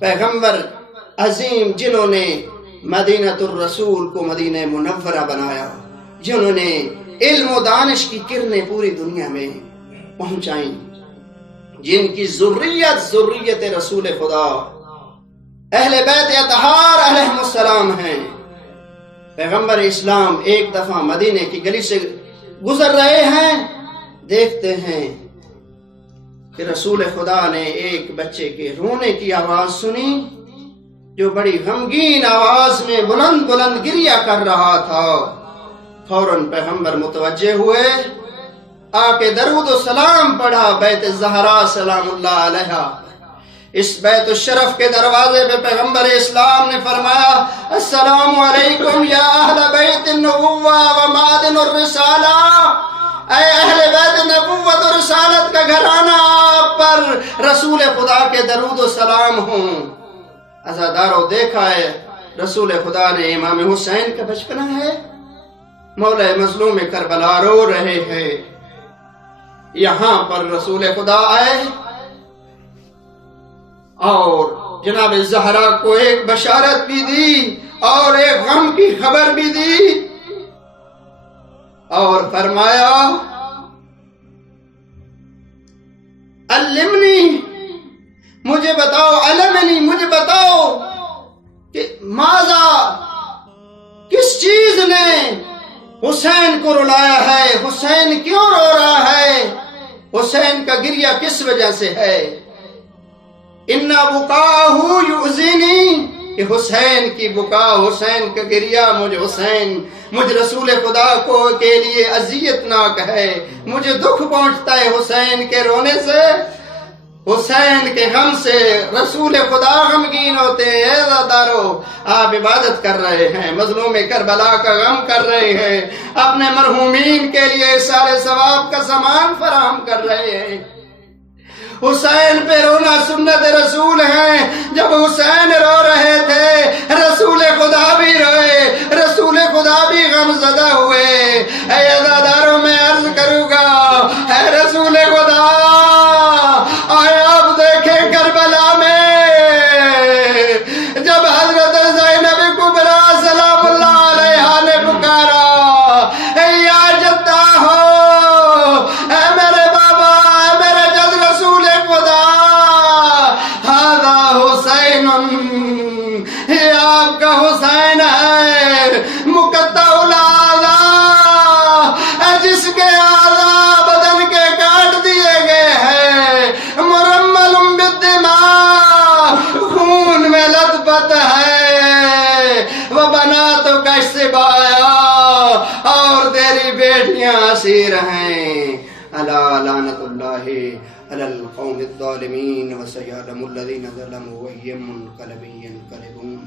پیغمبر عظیم جنہوں نے مدینۃ الرسول کو مدینہ منورہ بنایا، جنہوں نے علم و دانش کی کرنیں پوری دنیا میں پہنچائیں، جن کی ذریت رسول خدا اہل بیت اطہار علیہم السلام ہیں۔ پیغمبر اسلام ایک دفعہ مدینے کی گلی سے گزر رہے ہیں، دیکھتے ہیں کہ رسول خدا نے ایک بچے کے رونے کی آواز سنی جو بڑی غمگین آواز میں بلند بلند گریہ کر رہا تھا۔ فوراً پیغمبر متوجہ ہوئے، آ کے درود و سلام پڑھا بیت الزہرا سلام اللہ علیہا۔ اس بیت الشرف کے دروازے پہ پیغمبر اسلام نے فرمایا، السلام علیکم یا اہل بیت النبوہ و معدن الرسالہ، اے اہل بیت نبوت اور رسالت کا گھرانہ، آپ پر رسول خدا کے درود و سلام ہوں۔ عزادارو دیکھا ہے رسول خدا نے امام حسین کا بچپنا ہے، مولا مظلوم کربلا رو رہے ہیں، یہاں پر رسول خدا آئے اور جناب زہرا کو ایک بشارت بھی دی اور ایک غم کی خبر بھی دی اور فرمایا، علمنی، مجھے بتاؤ، علمنی، مجھے بتاؤ کہ ماذا، کس چیز نے حسین کو رلایا ہے، حسین کیوں رو رہا ہے، حسین کا گریہ کس وجہ سے ہے؟ اِنَّ بُكَاءَهُ يُؤْذِنِي، کہ حسین کی بکا، حسین کا گریہ مجھ رسول خدا کو کے لیے اذیت ناک ہے، مجھے دکھ پہنچتا ہے حسین کے رونے سے، حسین کے غم سے رسول خدا غمگین ہوتے ہیں۔ اے عزادارو، آپ عبادت کر رہے ہیں، مظلوم کربلا کا غم کر رہے ہیں، اپنے مرحومین کے لیے سارے ثواب کا سامان فراہم کر رہے ہیں۔ حسین پہ رونا سنت رسول ہے، جب حسین رو رہے تھے رسول خدا بھی روئے، رسول خدا بھی غم زدہ ہوئے۔ اے عزاداروں، میں عرض کروں گا، اے رسول خدا، آئے آپ دیکھیں کربلا میں جب حضرت زینب کبریٰ سلام اللہ علیہا نے پکارا، اے یا جدہ ہو، اے میرے بابا، اے میرے جد رسول خدا، ہذا حسین، یہ آپ کا حسین ہے، مقطع الاعضاء، جس کے اعضاء بدن کے کاٹ دیے گئے ہیں، مرمل بالدماء، خون میں لطفت ہے، وہ بناتک سبایا، اور تیری بیٹیاں اسیر ہیں۔ الا لعنت اللہ علی القوم الظالمین وسیعلم الذین ظلموا وای منقلب ینقلبون۔